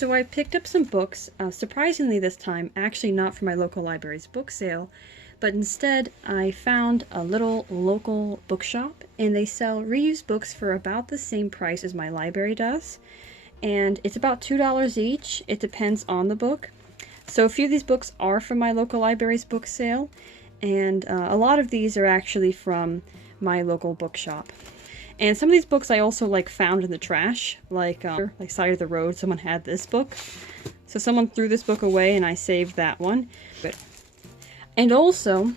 So I picked up some books, surprisingly this time, actually not from my local library's book sale, but instead I found a little local bookshop, and they sell reused books for about the same price as my library does. And it's about $2 each. It depends on the book. So a few of these books are from my local library's book sale, and a lot of these are actually from my local bookshop. And some of these books I also found in the trash, like side of the road. Someone had this book, so someone threw this book away, and I saved that one. And also,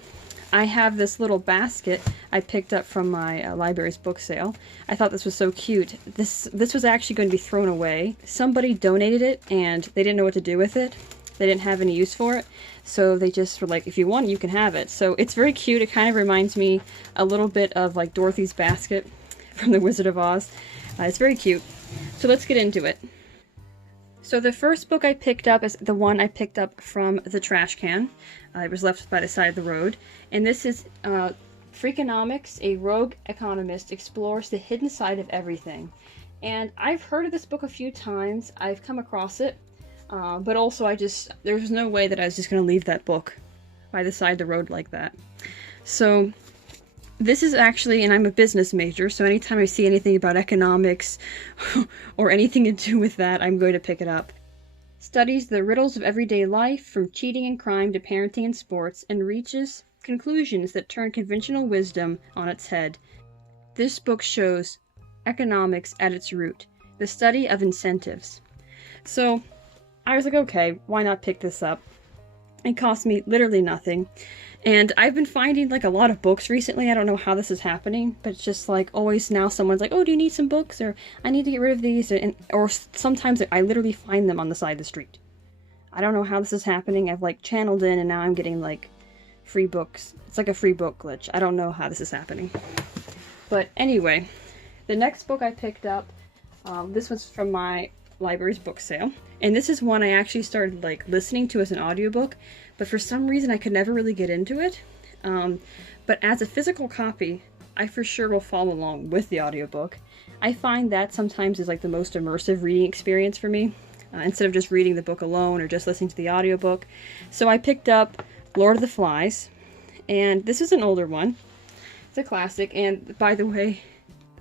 I have this little basket I picked up from my library's book sale. I thought this was so cute. This was actually going to be thrown away. Somebody donated it, and they didn't know what to do with it. They didn't have any use for it, so they just were like, if you want it, you can have it. So it's very cute. It kind of reminds me a little bit of Dorothy's basket from The Wizard of Oz. It's very cute. So let's get into it. So the first book I picked up is the one I picked up from the trash can. It was left by the side of the road. And this is Feakonomics, a rogue economist explores the hidden side of everything. And I've heard of this book a few times. I've come across it. But also there was no way that I was just going to leave that book by the side of the road like that. So this is actually, and I'm a business major, so anytime I see anything about economics or anything to do with that, I'm going to pick it up. Studies the riddles of everyday life, from cheating and crime to parenting and sports, and reaches conclusions that turn conventional wisdom on its head. This book shows economics at its root, the study of incentives. So I was like, okay, why not pick this up? It cost me literally nothing. And I've been finding a lot of books recently. I don't know how this is happening, but it's just always now someone's like, oh, do you need some books? Or I need to get rid of these. Or sometimes I literally find them on the side of the street. I don't know how this is happening. I've channeled in, and now I'm getting free books. It's like a free book glitch. I don't know how this is happening. But anyway, the next book I picked up, this was from my library's book sale. And this is one I actually started listening to as an audiobook, but for some reason I could never really get into it. But as a physical copy, I for sure will follow along with the audiobook. I find that sometimes is the most immersive reading experience for me, instead of just reading the book alone or just listening to the audiobook. So I picked up Lord of the Flies, and this is an older one. It's a classic, and by the way,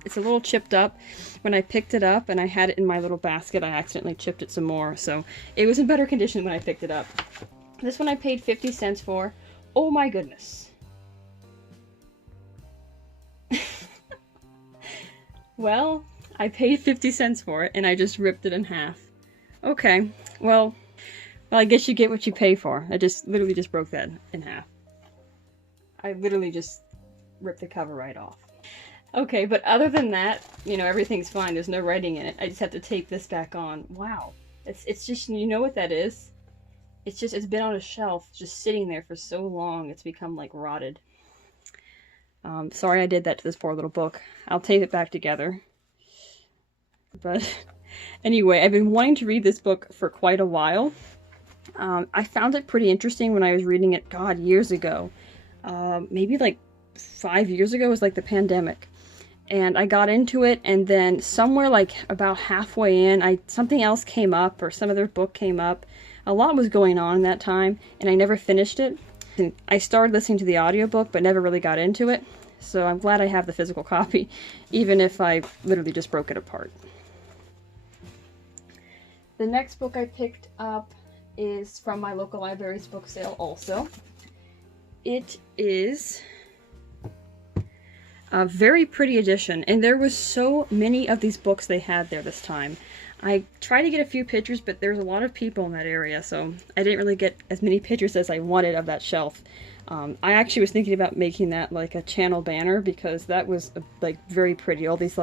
it's a little chipped up. When I picked it up and I had it in my little basket, I accidentally chipped it some more, so it was in better condition when I picked it up. This one I paid 50 cents for. Oh my goodness. Well, I paid 50 cents for it, and I just ripped it in half. Okay, well, I guess you get what you pay for. I literally just broke that in half. I literally just ripped the cover right off. Okay, but other than that, everything's fine. There's no writing in it. I just have to tape this back on. Wow. It's just, you know what that is? It's been on a shelf, just sitting there for so long, it's become rotted. Sorry I did that to this poor little book. I'll tape it back together. But anyway, I've been wanting to read this book for quite a while. I found it pretty interesting when I was reading it, God, years ago. Maybe 5 years ago was the pandemic. And I got into it, and then somewhere about halfway in, something else came up, or some other book came up. A lot was going on in that time, and I never finished it. And I started listening to the audiobook, but never really got into it. So I'm glad I have the physical copy, even if I literally just broke it apart. The next book I picked up is from my local library's book sale also. It is a very pretty edition, and there was so many of these books they had there this time. I tried to get a few pictures, but there's a lot of people in that area, so I didn't really get as many pictures as I wanted of that shelf. I actually was thinking about making that a channel banner, because that was very pretty. All these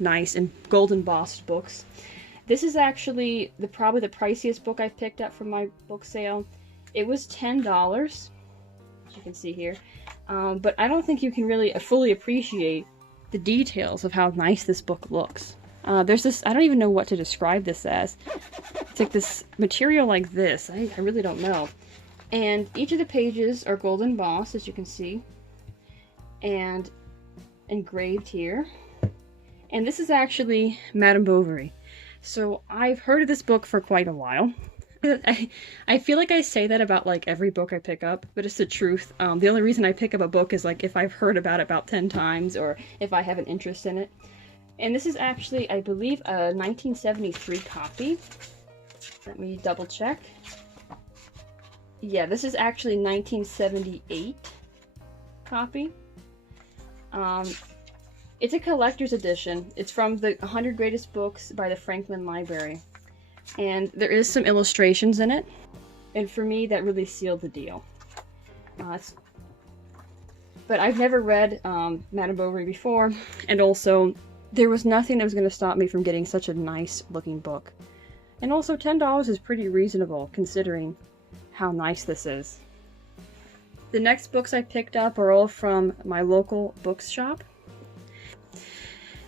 nice and gold embossed books. This is actually probably the priciest book I picked up from my book sale. It was $10, as you can see here. But I don't think you can really fully appreciate the details of how nice this book looks. There's this, I don't even know what to describe this as. It's this material like this. I really don't know. And each of the pages are gold embossed, as you can see. And engraved here. And this is actually Madame Bovary. So I've heard of this book for quite a while. I feel like I say that about like every book I pick up, but it's the truth. The only reason I pick up a book is like if I've heard about it about 10 times or if I have an interest in it. And this is actually, I believe, a 1973 copy. Let me double check. Yeah, this is actually 1978 copy. It's a collector's edition. It's from the 100 Greatest Books by the Franklin Library. And there is some illustrations in it. And for me, that really sealed the deal. But I've never read Madame Bovary before. And also, there was nothing that was going to stop me from getting such a nice looking book. And also, $10 is pretty reasonable considering how nice this is. The next books I picked up are all from my local bookshop.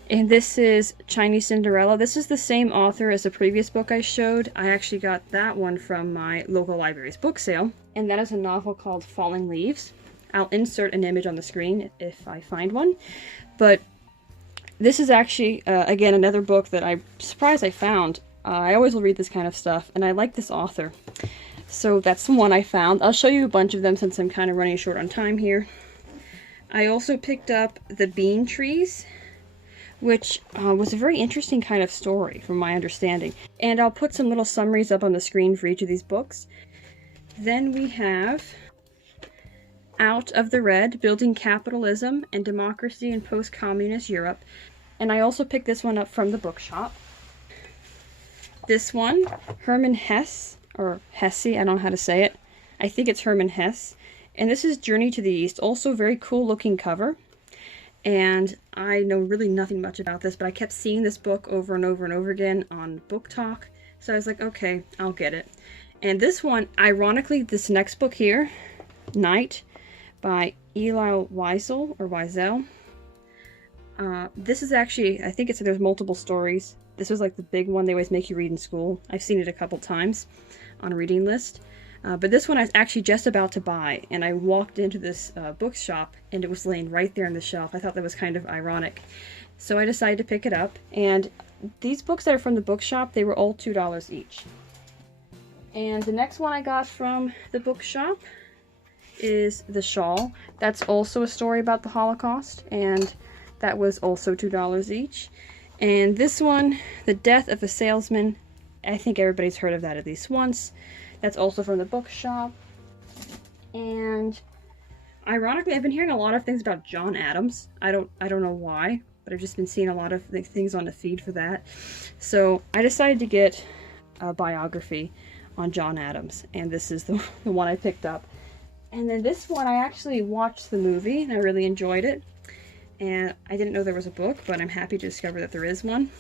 And this is Chinese Cinderella. This is the same author as the previous book I showed. I actually got that one from my local library's book sale. And that is a novel called Falling Leaves. I'll insert an image on the screen if I find one. But this is actually, again, another book that I'm surprised I found. I always will read this kind of stuff, and I like this author. So that's the one I found. I'll show you a bunch of them since I'm kind of running short on time here. I also picked up The Bean Trees, which was a very interesting kind of story from my understanding. And I'll put some little summaries up on the screen for each of these books. Then we have Out of the Red, Building Capitalism and Democracy in Post-Communist Europe. And I also picked this one up from the bookshop. This one, Hermann Hesse, or Hesse, I don't know how to say it. I think it's Hermann Hesse. And this is Journey to the East, also very cool looking cover. And I know really nothing much about this, but I kept seeing this book over and over and over again on Book Talk. So I was like, okay, I'll get it. And this one, ironically, this next book here, Night, by Eli Wiesel, or Wiesel. This is actually, I think there's multiple stories. This was like the big one they always make you read in school. I've seen it a couple times on a reading list. But this one I was actually just about to buy, and I walked into this bookshop, and it was laying right there on the shelf. I thought that was kind of ironic. So I decided to pick it up, and these books that are from the bookshop, they were all $2 each. And the next one I got from the bookshop is The Shawl. That's also a story about the Holocaust, and that was also $2 each. And this one, The Death of a Salesman, I think everybody's heard of that at least once. That's also from the bookshop. And ironically, I've been hearing a lot of things about John Adams. I don't know why, but I've just been seeing a lot of things on the feed for that. So I decided to get a biography on John Adams, and this is the one I picked up. And then this one, I actually watched the movie, and I really enjoyed it. And I didn't know there was a book, but I'm happy to discover that there is one.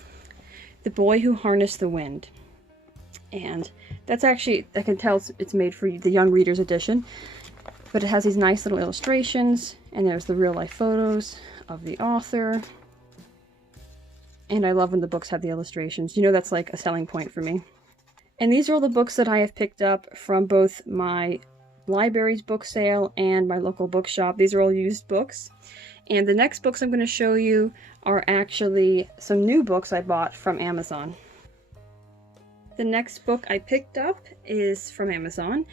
The Boy Who Harnessed the Wind. And that's actually, I can tell it's made for the young reader's edition. But it has these nice little illustrations, and there's the real-life photos of the author. And I love when the books have the illustrations. You know, that's like a selling point for me. And these are all the books that I have picked up from both my library's book sale and my local bookshop. These are all used books. And the next books I'm going to show you are actually some new books I bought from Amazon. The next book I picked up is from Amazon,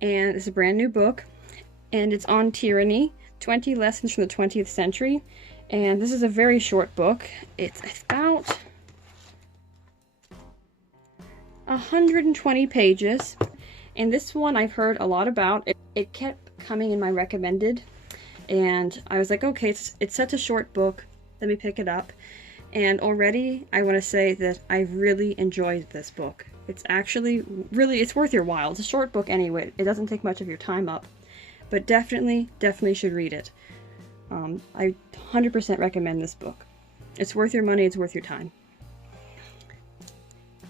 and it's a brand new book, and it's on Tyranny, 20 Lessons from the 20th Century. And this is a very short book. It's about 120 pages, and this one I've heard a lot about. It kept coming in my recommended, and I was like, okay, it's such a short book, let me pick it up. And already I want to say that I really enjoyed this book. It's actually really, it's worth your while. It's a short book anyway. It doesn't take much of your time up, but definitely should read it. I 100% recommend this book. It's worth your money, it's worth your time.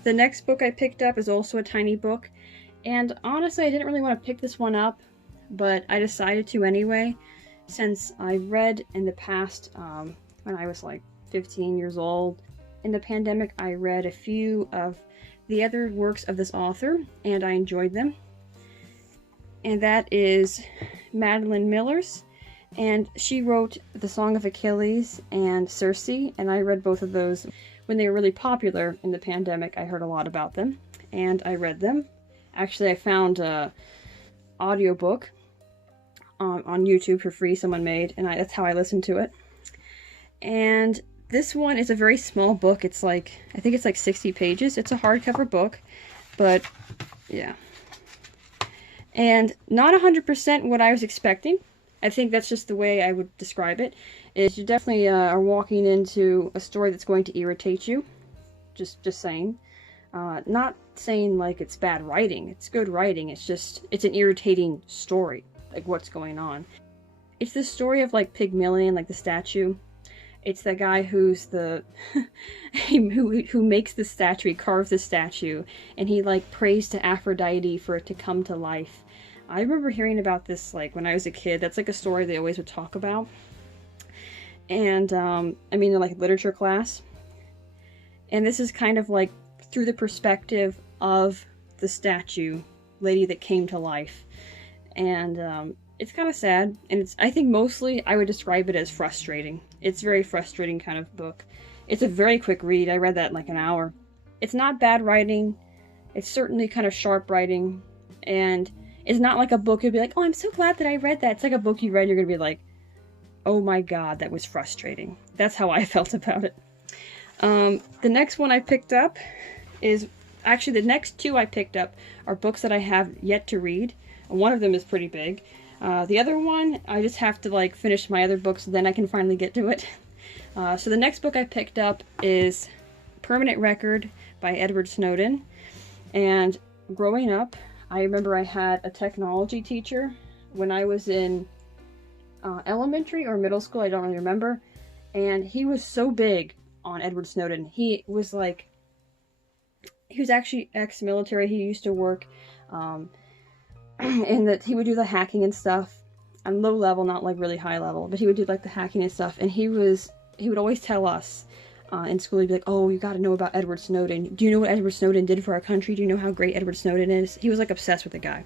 The next book I picked up is also a tiny book, and honestly I didn't really want to pick this one up, but I decided to anyway, since I read in the past, when I was like 15 years old. In the pandemic, I read a few of the other works of this author, and I enjoyed them. And that is Madeline Miller's, and she wrote The Song of Achilles and Circe, and I read both of those when they were really popular in the pandemic, I heard a lot about them, and I read them. Actually, I found a audiobook on YouTube for free someone made, and that's how I listened to it. And this one is a very small book. It's like, I think it's like 60 pages. It's a hardcover book, but yeah. And not 100% what I was expecting. I think that's just the way I would describe it. Is you definitely are walking into a story that's going to irritate you. Just saying. Not saying like it's bad writing. It's good writing. It's just, it's an irritating story. Like what's going on. It's the story of like Pygmalion, like the statue. It's the guy who's the who makes the statue, he carves the statue, and he like prays to Aphrodite for it to come to life. I remember hearing about this like when I was a kid. That's like a story they always would talk about. And I mean in like literature class. And this is kind of like through the perspective of the statue lady that came to life. And it's kind of sad, and it's, I think mostly I would describe it as frustrating. It's a very frustrating kind of book. It's a very quick read. I read that in like an hour. It's not bad writing. It's certainly kind of sharp writing, and it's not like a book you'd be like, oh, I'm so glad that I read that. It's like a book you read, you're going to be like, oh my god, that was frustrating. That's how I felt about it. The next one I picked up is, actually the next two I picked up are books that I have yet to read. One of them is pretty big. The other one, I just have to like finish my other books, then I can finally get to it. So the next book I picked up is Permanent Record by Edward Snowden. And growing up, I remember I had a technology teacher when I was in elementary or middle school, I don't really remember. And he was so big on Edward Snowden. He was like, he was actually ex-military. He used to work and that he would do the hacking and stuff on low level, not like really high level, but he would do like the hacking and stuff. And he would always tell us in school, he'd be like, oh, you got to know about Edward Snowden. Do you know what Edward Snowden did for our country? Do you know how great Edward Snowden is? He was like obsessed with the guy.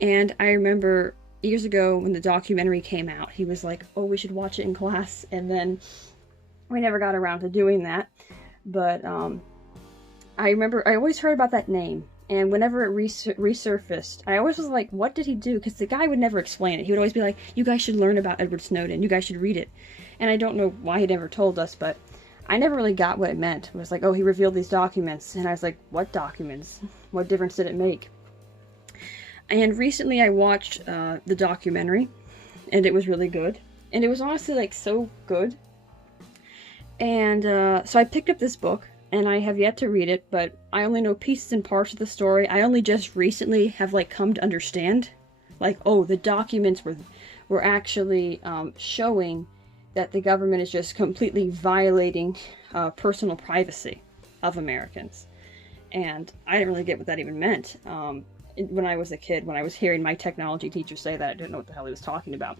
And I remember years ago when the documentary came out, he was like, oh, we should watch it in class. And then we never got around to doing that. But I remember I always heard about that name. And whenever it resurfaced, I always was like, what did he do? Because the guy would never explain it. He would always be like, you guys should learn about Edward Snowden. You guys should read it. And I don't know why he never told us, but I never really got what it meant. It was like, oh, he revealed these documents. And I was like, what documents? What difference did it make? And recently I watched the documentary, and it was really good. And it was honestly like so good. And so I picked up this book. And I have yet to read it, but I only know pieces and parts of the story. I only just recently have like come to understand, like, oh, the documents were actually showing that the government is just completely violating personal privacy of Americans. And I didn't really get what that even meant when I was a kid. When I was hearing my technology teacher say that, I didn't know what the hell he was talking about.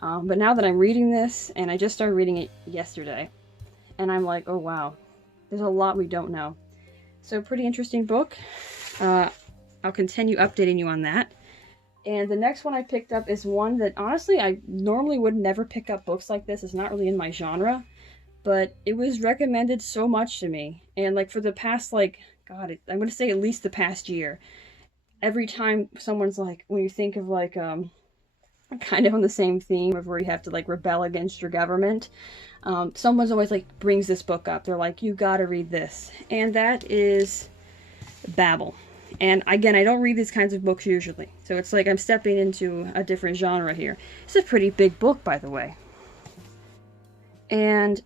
But now that I'm reading this, and I just started reading it yesterday, and I'm like, oh wow. There's a lot we don't know. So pretty interesting book. I'll continue updating you on that. And the next one I picked up is one that honestly I normally would never pick up books like this. It's not really in my genre. But it was recommended so much to me. And like for the past like, God, I'm going to say at least the past year. Every time someone's like, when you think of like kind of on the same theme of where you have to like rebel against your government. Someone's always like brings this book up. They're like, you gotta read this. And that is Babel. And again, I don't read these kinds of books usually. So it's like I'm stepping into a different genre here. It's a pretty big book, by the way. And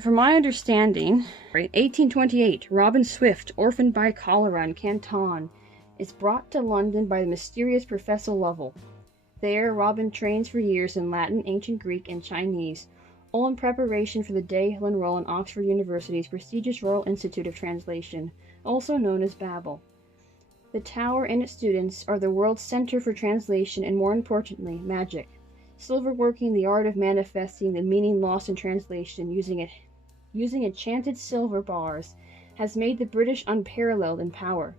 from my understanding, right, 1828, Robin Swift, orphaned by cholera in Canton, is brought to London by the mysterious Professor Lovell. There, Robin trains for years in Latin, Ancient Greek, and Chinese, all in preparation for the day he'll enroll in Oxford University's prestigious Royal Institute of Translation, also known as Babel. The tower and its students are the world's center for translation and, more importantly, magic, silverworking, the art of manifesting the meaning lost in translation using enchanted silver bars, has made the British unparalleled in power.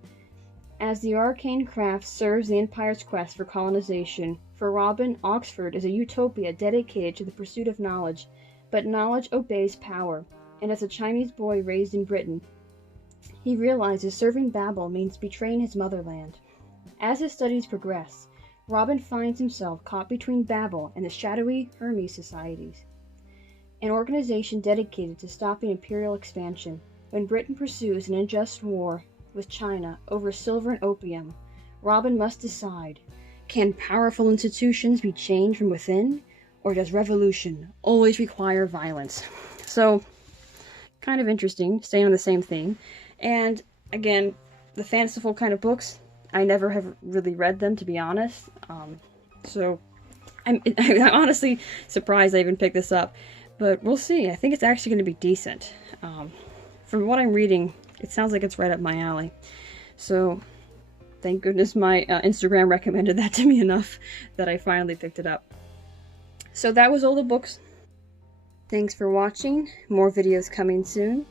As the arcane craft serves the Empire's quest for colonization, for Robin, Oxford is a utopia dedicated to the pursuit of knowledge, but knowledge obeys power, and as a Chinese boy raised in Britain, he realizes serving Babel means betraying his motherland. As his studies progress, Robin finds himself caught between Babel and the shadowy Hermes societies, an organization dedicated to stopping imperial expansion. When Britain pursues an unjust war with China over silver and opium, Robin must decide, can powerful institutions be changed from within, or does revolution always require violence? So, kind of interesting, staying on the same theme. And again, the fanciful kind of books, I never have really read them, to be honest. So I'm honestly surprised I even picked this up. But we'll see. I think it's actually going to be decent. From what I'm reading, it sounds like it's right up my alley. So thank goodness my Instagram recommended that to me enough that I finally picked it up. So that was all the books. Thanks for watching. More videos coming soon.